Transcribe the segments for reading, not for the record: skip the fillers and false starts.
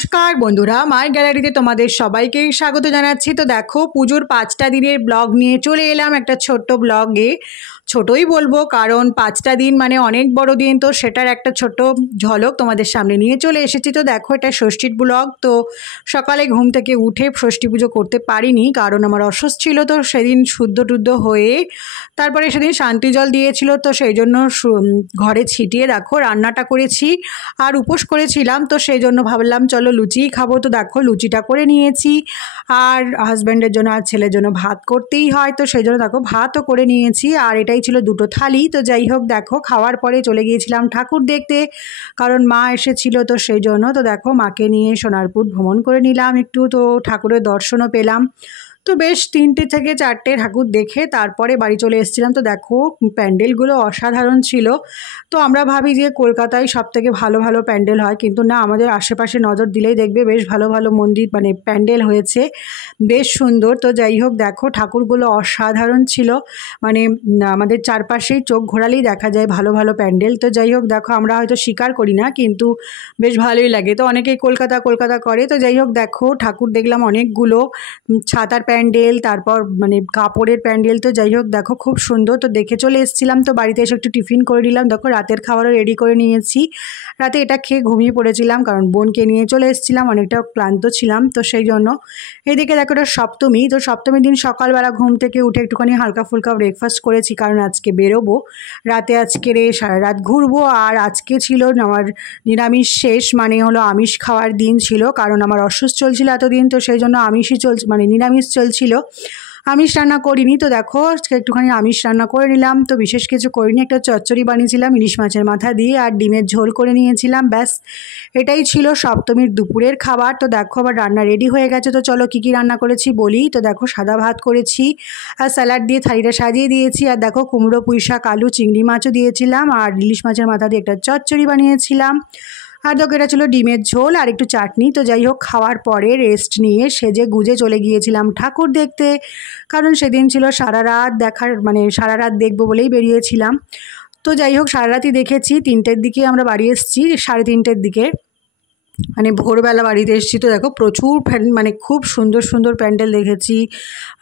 নমস্কার বন্ধুরা, মাই গ্যালারিতে তোমাদের সবাইকে স্বাগত জানাচ্ছি। তো দেখো, পুজোর 5টা দিনের ব্লগ নিয়ে চলে এলাম একটা ছোট্ট ব্লগে। ছোটই বলবো কারণ 5টা দিন মানে অনেক বড় দিন, তো সেটার একটা ছোট্ট ঝলক তোমাদের সামনে নিয়ে চলে এসেছি। তো দেখো, এটা ষষ্ঠীর ব্লগ। তো সকালে ঘুম থেকে উঠে ষষ্ঠী পুজো করতে পারিনি কারণ আমার অসুস্থ ছিল। তো সেদিন শুদ্ধ টুদ্ধ হয়ে তারপরে সেদিন শান্তি জল দিয়েছিল, তো সেই জন্য ঘরে ছিটিয়ে দেখো রান্নাটা করেছি আর উপোস করেছিলাম। তো সেই জন্য ভাবলাম চলো লুচিই খাবো। তো দেখো লুচিটা করে নিয়েছি, আর হাজব্যান্ডের জন্য আর ছেলের জন্য ভাত করতেই হয়, তো সেই জন্য দেখো ভাতও করে নিয়েছি। আর এটাই ছিল দুটো থালি। তো যাই হোক, দেখো খাওয়ার পরে চলে গিয়েছিলাম ঠাকুর দেখতে কারণ মা এসেছিল, তো সেই জন্য। তো দেখো মাকে নিয়ে সোনারপুর ভ্রমণ করে নিলাম একটু, তো ঠাকুরের দর্শনও পেলাম। তো বেশ 3টে থেকে 4টে ঠাকুর দেখে তারপরে বাড়ি চলে এসেছিলাম। তো দেখো প্যান্ডেলগুলো অসাধারণ ছিল। তো আমরা ভাবি যে কলকাতায় সবথেকে ভালো ভালো প্যান্ডেল হয়, কিন্তু না, আমাদের আশেপাশে নজর দিলেই দেখবে বেশ ভালো ভালো মন্দির মানে প্যান্ডেল হয়েছে, বেশ সুন্দর। তো যাই হোক, দেখো ঠাকুরগুলো অসাধারণ ছিল, মানে আমাদের চারপাশেই চোখ ঘোরালেই দেখা যায় ভালো ভালো প্যান্ডেল। তো যাই হোক, দেখো আমরা হয়তো স্বীকার করি না, কিন্তু বেশ ভালোই লাগে। তো অনেকেই কলকাতা কলকাতা করে। তো যাই হোক, দেখো ঠাকুর দেখলাম অনেকগুলো, ছাতার প্যান্ডেল, তারপর মানে কাপড়ের প্যান্ডেল। তো যাই হোক, দেখো খুব সুন্দর। তো দেখে চলে এসেছিলাম। তো বাড়িতে এসে একটু টিফিন করে নিলাম। দেখো রাতের খাবারও রেডি করে নিয়েছি। রাতে এটা খেয়ে ঘুমিয়ে পড়েছিলাম কারণ বোনকে নিয়ে চলে এসেছিলাম, অনেকটা ক্লান্ত ছিলাম, তো সেই জন্য। এদিকে দেখো এটা সপ্তমী। তো সপ্তমীর দিন সকালবেলা ঘুম থেকে উঠে একটুখানি হালকা ফুলকা ব্রেকফাস্ট করেছি কারণ আজকে বেরোবো রাতে, আজকে সারা রাত ঘুরবো। আর আজকে ছিল আমার নিরামিষ শেষ, মানে হলো আমিষ খাওয়ার দিন ছিল কারণ আমার অসুস্থ চলছিল এতদিন, তো সেই জন্য আমিষই চলছে, মানে নিরামিষ চলছিল, আমিষ রান্না করিনি। তো দেখো একটুখানি আমিষ রান্না করে নিলাম। তো বিশেষ কিছু করিনি, একটা চচ্চড়ি বানিয়েছিলাম ইলিশ মাছের মাথা দিয়ে, আর ডিমের ঝোল করে নিয়েছিলাম, ব্যাস এটাই ছিল সপ্তমীর দুপুরের খাবার। তো দেখো আবার রান্না রেডি হয়ে গেছে। তো চলো কী কী রান্না করেছি বলি। তো দেখো সাদা ভাত করেছি আর স্যালাড দিয়ে থালিটা সাজিয়ে দিয়েছি, আর দেখো কুমড়ো পুঁইশাক আলু চিংড়ি মাছও দিয়েছিলাম, আর ইলিশ মাছের মাথা দিয়ে একটা চচ্চড়ি বানিয়েছিলাম, আর দেখো এটা ছিল ডিমের ঝোল আর একটু চাটনি। তো যাই হোক, খাওয়ার পরে রেস্ট নিয়ে সেজে গুজে চলে গিয়েছিলাম ঠাকুর দেখতে কারণ সেদিন ছিল সারা রাত দেখার, মানে সারা রাত দেখবো বলেই বেরিয়েছিলাম। তো যাই হোক, সারা রাতই দেখেছি। 3টের দিকে আমরা বাড়ি এসেছি, 3:30-র দিকে, মানে ভোরবেলা বাড়িতে এসেছি। তো দেখো প্রচুর মানে খুব সুন্দর সুন্দর প্যান্ডেল দেখেছি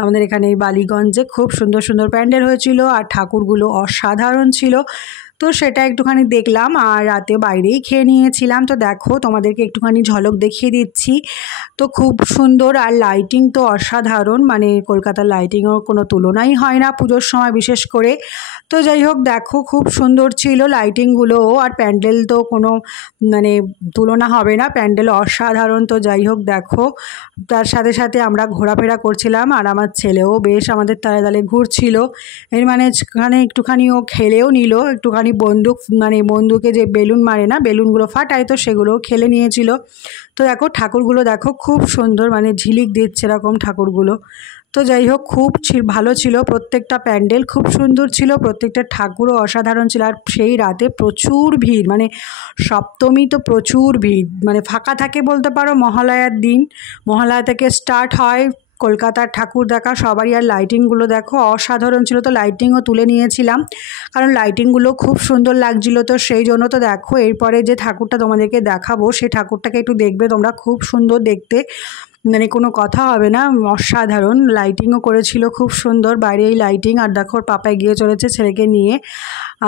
আমাদের এখানে বালিগঞ্জে, খুব সুন্দর সুন্দর প্যান্ডেল হয়েছিল আর ঠাকুরগুলো অসাধারণ ছিল। তো সেটা একটুখানি দেখলাম আর রাতে বাইরেই খেয়ে নিয়েছিলাম। তো দেখো তোমাদেরকে একটুখানি ঝলক দেখিয়ে দিচ্ছি। তো খুব সুন্দর, আর লাইটিং তো অসাধারণ, মানে কলকাতার লাইটিংয়ের কোনো তুলনাই হয় না পুজোর সময় বিশেষ করে। তো যাই হোক, দেখো খুব সুন্দর ছিল লাইটিংগুলো, আর প্যান্ডেল তো কোনো মানে তুলনা হবে না, প্যান্ডেল অসাধারণ। তো যাই হোক, দেখো তার সাথে সাথে আমরা ঘোরাফেরা করছিলাম আর আমার ছেলেও বেশ আমাদের তালে তালে ঘুরছিল। এর মানে এখানে একটুখানি ও খেলেও নিল, একটুখানি বন্দুক, মানে বন্দুকে যে বেলুন মারে না, বেলুনগুলো ফাটায়, তো সেগুলোও খেলে নিয়েছিল। তো দেখো ঠাকুরগুলো দেখো খুব সুন্দর, মানে ঝিলিক দিচ্ছে এরকম ঠাকুরগুলো। তো যাই হোক, খুব ভালো ছিল, প্রত্যেকটা প্যান্ডেল খুব সুন্দর ছিল, প্রত্যেকটা ঠাকুরও অসাধারণ ছিল। আর সেই রাতে প্রচুর ভিড়, মানে সপ্তমী তো প্রচুর ভিড়, মানে ফাঁকা থাকে বলতে পারো মহালয়ার দিন। মহালয়া থেকে স্টার্ট হয় কলকাতার ঠাকুর দেখা সবারই। আর লাইটিংগুলো দেখো অসাধারণ ছিল, তো লাইটিংও তুলে নিয়েছিলাম কারণ লাইটিংগুলো খুব সুন্দর লাগছিলো, তো সেই জন্য। তো দেখো এরপরে যে ঠাকুরটা তোমাদেরকে দেখাবো সেই ঠাকুরটাকে একটু দেখবে তোমরা, খুব সুন্দর দেখতে, মানে কোনো কথা হবে না, অসাধারণ। লাইটিংও করেছিল খুব সুন্দর, বাইরে এই লাইটিং। আর দেখো পাপায় গিয়ে চলেছে ছেলেকে নিয়ে।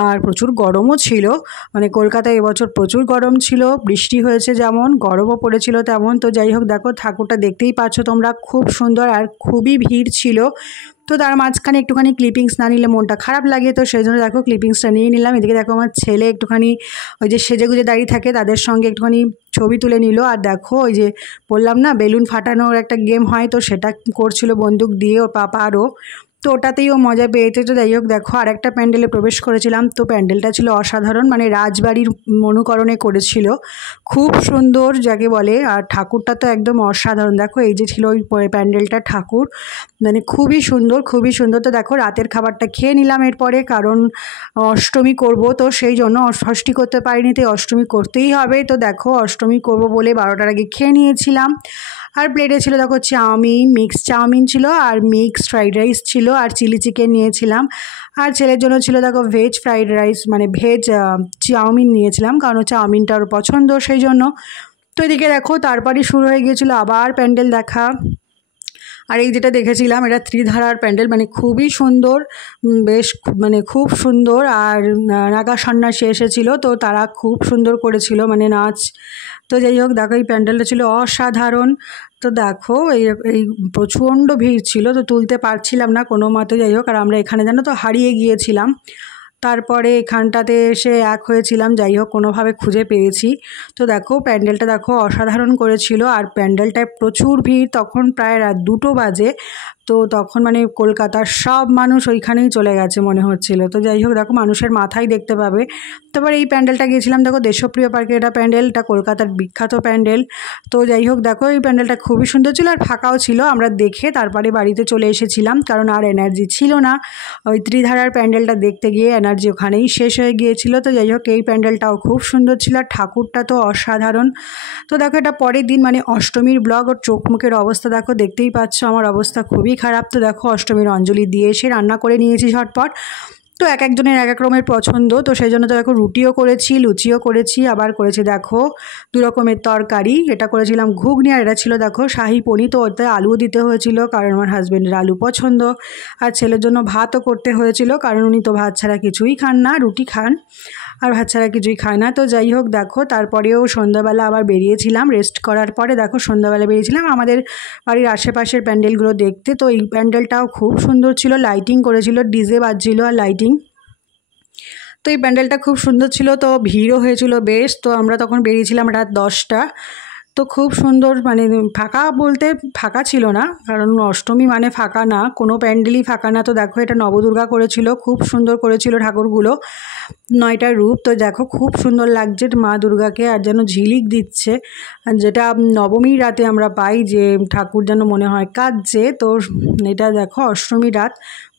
আর প্রচুর গরমও ছিল, মানে কলকাতায় এবছর প্রচুর গরম ছিল, বৃষ্টি হয়েছে যেমন, গরমও পড়েছিল তেমন। তো যাই হোক, দেখো ঠাকুরটা দেখতেই পাচ্ছ তোমরা, খুব সুন্দর আর খুবই ভিড় ছিল। তো তার মাঝখানে একটুখানি ক্লিপিংস না নিলে মনটা খারাপ লাগে, তো সেই জন্য দেখো ক্লিপিংসটা নিয়ে নিলাম। এদিকে দেখো আমার ছেলে একটুখানি ওই যে সেজে গুজে দাঁড়িয়ে থাকে তাদের সঙ্গে একটুখানি ছবি তুলে নিল। আর দেখো ওই যে বললাম না বেলুন ফাটানোর একটা গেম হয়, তো সেটা করছিল বন্দুক দিয়ে ওর পাপা আরও, তো ওটাতেই ও মজা পেয়েছে। তো যাই হোক, দেখো আরেকটা প্যান্ডেলে প্রবেশ করেছিলাম। তো প্যান্ডেলটা ছিল অসাধারণ, মানে রাজবাড়ির অনুকরণে করেছিল, খুব সুন্দর যাকে বলে। আর ঠাকুরটা তো একদম অসাধারণ, দেখো এই যে ছিল ওই প্যান্ডেলটা ঠাকুর, মানে খুবই সুন্দর খুবই সুন্দর। তো দেখো রাতের খাবারটা খেয়ে নিলাম এরপরে, কারণ অষ্টমী করব, তো সেই জন্য ষষ্ঠী করতে পারিনি, তো অষ্টমী করতেই হবে। তো দেখো অষ্টমী করব বলে 12টার আগে খেয়ে নিয়েছিলাম। আর প্লেটে ছিল দেখো চাউমিন, মিক্স চাউমিন ছিল, আর মিক্স ফ্রাইড রাইস ছিল, আর চিলি চিকেন নিয়েছিলাম। আর ছেলের জন্য ছিল দেখো ভেজ ফ্রাইড রাইস, মানে ভেজ চাউমিন নিয়েছিলাম কারণ চাউমিনটা ওর পছন্দ, সেই জন্য। তো এদিকে দেখো তারপরই শুরু হয়ে গিয়েছিলো আবার প্যান্ডেল দেখা। আর এই যেটা দেখেছিলাম এটা ত্রিধারার প্যান্ডেল, মানে খুবই সুন্দর, বেশ মানে খুব সুন্দর। আর নাগা সন্ন্যাসী এসেছিলো, তো তারা খুব সুন্দর করেছিল মানে নাচ। তো যাই হোক দেখো এই প্যান্ডেলটা ছিল অসাধারণ। তো দেখো এই প্রচণ্ড ভিড় ছিল, তো তুলতে পারছিলাম না কোনো মতে। যাই হোক, আর আমরা এখানে জানো তো হারিয়ে গিয়েছিলাম, তারপরে এখানটাতে এসে এক হয়েছিলাম। যাই হোক কোনোভাবে খুঁজে পেয়েছি। তো দেখো প্যান্ডেলটা দেখো অসাধারণ করেছিল। আর প্যান্ডেলটায় প্রচুর ভিড়, তখন প্রায় রাত 2টো বাজে। তো তখন মানে কলকাতার সব মানুষ ওইখানেই চলে গেছে মনে হচ্ছিল। তো যাই হোক দেখো মানুষের মাথায় দেখতে পাবে। তারপর এই প্যান্ডেলটা গিয়েছিলাম দেখো দেশপ্রিয় পার্কে, এটা প্যান্ডেল, এটা কলকাতার বিখ্যাত প্যান্ডেল। তো যাই হোক দেখো এই প্যান্ডেলটা খুবই সুন্দর ছিল আর ফাঁকাও ছিল। আমরা দেখে তারপরে বাড়িতে চলে এসেছিলাম, কারণ আর এনার্জি ছিল না ওই ত্রিধারার প্যান্ডেলটা দেখতে গিয়ে, এনার্জি ওখানেই শেষ হয়ে গিয়েছিল। তো যাই হোক এই প্যান্ডেলটাও খুব সুন্দর ছিল, আর ঠাকুরটা তো অসাধারণ। তো দেখো এটা পরের দিন মানে অষ্টমীর ব্লগ। ওর চোখ মুখের অবস্থা দেখো, দেখতেই পাচ্ছ আমার অবস্থা খুবই খারাপ। তো দেখো অষ্টমীর অঞ্জলি দিয়ে এসে রান্না করে নিয়েছি ঝটপট। তো এক একজনের এক এক রকমের পছন্দ, তো সেই জন্য তো দেখো রুটিও করেছি, লুচিও করেছি, আবার করেছি দেখো 2 রকমের তরকারি। এটা করেছিলাম ঘুগনি, আর এটা ছিল দেখো শাহি পনির। তো ওতে আলুও দিতে হয়েছিল কারণ আমার হাজব্যান্ডের আলু পছন্দ। আর ছেলের জন্য ভাতও করতে হয়েছিল, কারণ উনি তো ভাত ছাড়া কিছুই খান না, রুটি খান আর ভাত ছাড়া কিছুই খায় না। তো যাই হোক দেখো তারপরেও সন্ধ্যাবেলা আবার বেরিয়েছিলাম, রেস্ট করার পরে দেখো সন্ধ্যাবেলা বেরিয়েছিলাম আমাদের বাড়ির আশেপাশের প্যান্ডেলগুলো দেখতে। তো এই প্যান্ডেলটাও খুব সুন্দর ছিল, লাইটিং করেছিল, ডিজে বাজছিল আর লাইটিং। তো এই প্যান্ডেলটা খুব সুন্দর ছিল, তো ভিড়ও হয়েছিল বেশ। তো আমরা তখন বেরিয়েছিলাম রাত 10টা। তো খুব সুন্দর, মানে ফাঁকা বলতে ফাঁকা ছিল না, কারণ অষ্টমী মানে ফাঁকা না, কোনো প্যান্ডেলই ফাঁকা না। তো দেখো এটা নবদুর্গা করেছিল, খুব সুন্দর করেছিল ঠাকুরগুলো, 9টা রূপ। তো দেখো খুব সুন্দর লাগছে মা দুর্গাকে, আর যেন ঝিলিক দিচ্ছে, যেটা নবমীর রাতে আমরা পাই, যে ঠাকুর যেন মনে হয় কাঁদছে। তো এটা দেখো অষ্টমী রাত,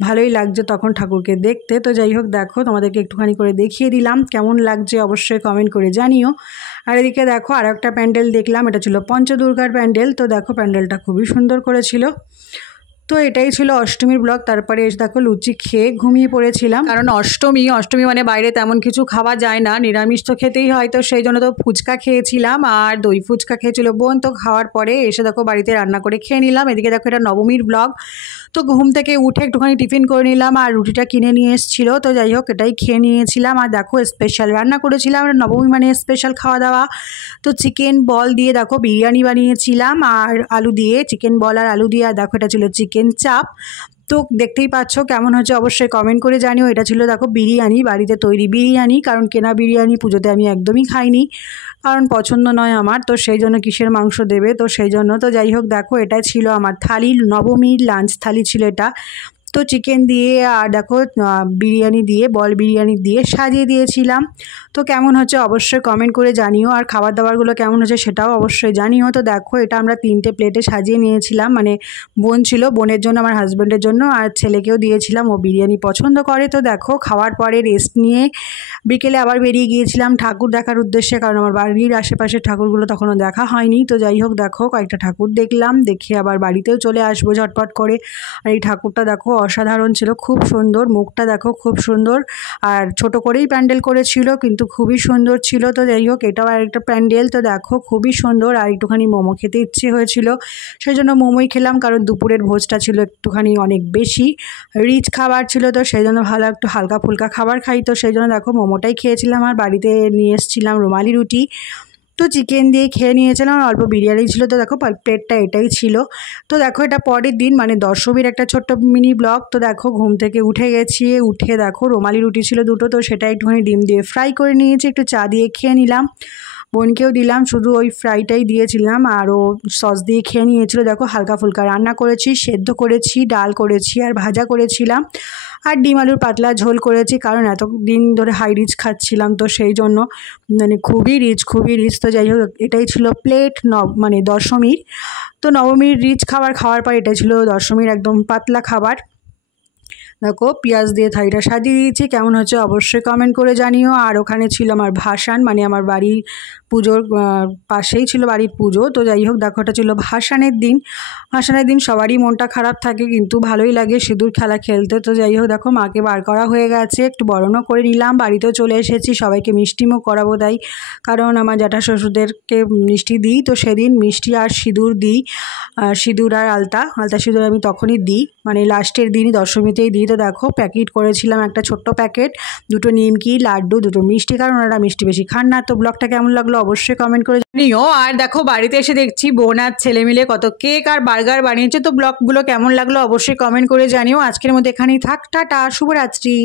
ভালোই লাগছে তখন ঠাকুরকে দেখতে। তো যাই হোক দেখো তোমাদেরকে একটুখানি করে দেখিয়ে দিলাম, কেমন লাগছে অবশ্যই কমেন্ট করে জানিও। আর এদিকে দেখো আর একটা প্যান্ডেল দেখলাম, এটা ছিল পঞ্চদুর্গার প্যান্ডেল। তো দেখো প্যান্ডেলটা খুবই সুন্দর করেছিল। তো এটাই ছিল অষ্টমীর ব্লগ। তারপরে এসে দেখো লুচি খেয়ে ঘুমিয়ে পড়েছিলাম, কারণ অষ্টমী মানে বাইরে তেমন কিছু খাওয়া যায় না, নিরামিষ তো খেতেই হয়। তো সেই জন্য তো ফুচকা খেয়েছিলাম, আর দই ফুচকা খেয়েছিল বোন। তো খাওয়ার পরে এসে দেখো বাড়িতে রান্না করে খেয়ে নিলাম। এদিকে দেখো এটা নবমীর ব্লগ। তো ঘুম থেকে উঠে একটুখানি টিফিন করে নিলাম, আর রুটিটা কিনে নিয়ে এসেছিলো। তো যাই হোক এটাই খেয়ে নিয়েছিলাম। আর দেখো স্পেশাল রান্না করেছিলাম, নবমী মানে স্পেশাল খাওয়া দাওয়া। তো চিকেন বল দিয়ে দেখো বিরিয়ানি বানিয়েছিলাম, আর আলু দিয়ে, চিকেন বল আর আলু দিয়ে। আর দেখো এটা ছিল চিকেন চাপ। তো দেখতেই পাচ্ছ কেমন হচ্ছে অবশ্যই কমেন্ট করে জানিও। এটা ছিল দেখো বিরিয়ানি, বাড়িতে তৈরি বিরিয়ানি, কারণ কেনা বিরিয়ানি পুজোতে আমি একদমই খাইনি, কারণ পছন্দ নয় আমার। তো সেই জন্য কিসের মাংস দেবে, তো সেই জন্য। তো যাই হোক দেখো এটাই ছিল আমার থালি, নবমীর লাঞ্চ থালি ছিল এটা। তো চিকেন দিয়ে আর দেখো বিরিয়ানি দিয়ে, বল বিরিয়ানি দিয়ে সাজিয়ে দিয়েছিলাম। তো কেমন হচ্ছে অবশ্যই কমেন্ট করে জানিও, আর খাবার দাবারগুলো কেমন হচ্ছে সেটাও অবশ্যই জানিও। তো দেখো এটা আমরা 3টে প্লেটে সাজিয়ে নিয়েছিলাম, মানে বোন ছিল, বোনের জন্য, আমার হাজব্যান্ডের জন্য, আর ছেলেকেও দিয়েছিলাম, ও বিরিয়ানি পছন্দ করে। তো দেখো খাওয়ার পরে রেস্ট নিয়ে বিকেলে আবার বেরিয়ে গিয়েছিলাম ঠাকুর দেখার উদ্দেশ্যে, কারণ আমার বাড়ির আশেপাশের ঠাকুরগুলো তখনও দেখা হয়নি। তো যাই হোক দেখো কয়েকটা ঠাকুর দেখলাম, দেখে আবার বাড়িতেও চলে আসবো ঝটপট করে। আর এই ঠাকুরটা দেখো অসাধারণ ছিল, খুব সুন্দর, মুখটা দেখো খুব সুন্দর, আর ছোট করেই প্যান্ডেল করেছিল কিন্তু খুবই সুন্দর ছিল। তো যাই হোক এটাও আরেকটা প্যান্ডেল। তো দেখো খুবই সুন্দর, আর একটুখানি মোমো খেতে ইচ্ছে হয়েছিল, সেই জন্য মোমোই খেলাম, কারণ দুপুরের ভোজটা ছিল একটুখানি অনেক বেশি রিচ খাবার ছিল। তো সেই জন্য ভালো একটু হালকা ফুলকা খাবার খাই, তো সেই জন্য দেখো মোমোটাই খেয়েছিলাম। আর বাড়িতে নিয়ে এসেছিলাম রুমালি রুটি। তো চিকেন দিয়ে খেয়ে নিয়েছিলাম, আর অল্প বিরিয়ানি ছিল। তো দেখো প্লেটটা এটাই ছিল। তো দেখো এটা পরের দিন মানে দশমীর একটা ছোট্ট মিনি ব্লগ। তো দেখো ঘুম থেকে উঠে গেছি, উঠে দেখো রুমালি রুটি ছিল 2টো, তো সেটা একটুখানি ডিম দিয়ে ফ্রাই করে নিয়েছি, একটু চা দিয়ে খেয়ে নিলাম, বোনকেও দিলাম, শুধু ওই ফ্রাইটাই দিয়েছিলাম, আর ও সস দিয়ে খেয়ে নিয়েছিল। দেখো হালকা ফুলকা রান্না করেছি, সেদ্ধ করেছি, ডাল করেছি, আর ভাজা করেছিলাম, আর ডিম আলুর পাতলা ঝোল করেছি, কারণ এতদিন ধরে হাই রিচ খাচ্ছিলাম, তো সেই জন্য মানে খুবই রিচ। তো যাই হোক এটাই ছিল প্লেট মানে দশমীর। তো নবমীর রিচ খাবার খাওয়ার পর এটাই ছিল দশমীর একদম পাতলা খাবার। দেখো পেঁয়াজ দিয়ে থালিটা সাজিয়ে দিয়েছি, কেমন হচ্ছে অবশ্যই কমেন্ট করে জানিও। আর ওখানে ছিল আমার ভাসান, মানে আমার বাড়ির পুজোর পাশেই ছিল বাড়ির পুজো। তো যাই হোক দেখো, ওটা ছিল ভাসানের দিন। ভাসানের দিন সবারই মনটা খারাপ থাকে, কিন্তু ভালোই লাগে সিঁদুর খেলা খেলতে। তো যাই হোক দেখো, মাকে বার করা হয়ে গেছে, একটু বরণও করে নিলাম, বাড়িতেও চলে এসেছি, সবাইকে মিষ্টিমুখ করাবো তাই, কারণ আমার জ্যাঠা শ্বশুরদেরকে মিষ্টি দিই, তো সেদিন মিষ্টি আর সিঁদুর দিই। সিঁদুর আর আলতা সিঁদুর আমি তখনই দিই, মানে লাস্টের দিনই দশমীতেই দিই। তো দেখো প্যাকেট করেছিলাম একটা ছোট্ট প্যাকেট, দুটো নিমকি, লাড্ডু, দুটো মিষ্টি, কারণ ওনারা মিষ্টি বেশি খান না। তো ব্লগটা কেমন লাগলো অবশ্যই কমেন্ট করে জানিও। আর দেখো বাড়িতে এসে দেখছি বোন আর ছেলে মিলে কত কেক আর বার্গার বানিয়েছে। তো ব্লগগুলো কেমন লাগলো অবশ্যই কমেন্ট করে জানিও। আজকের মধ্যে এখানেই থাক, টাটা, শুভরাত্রি।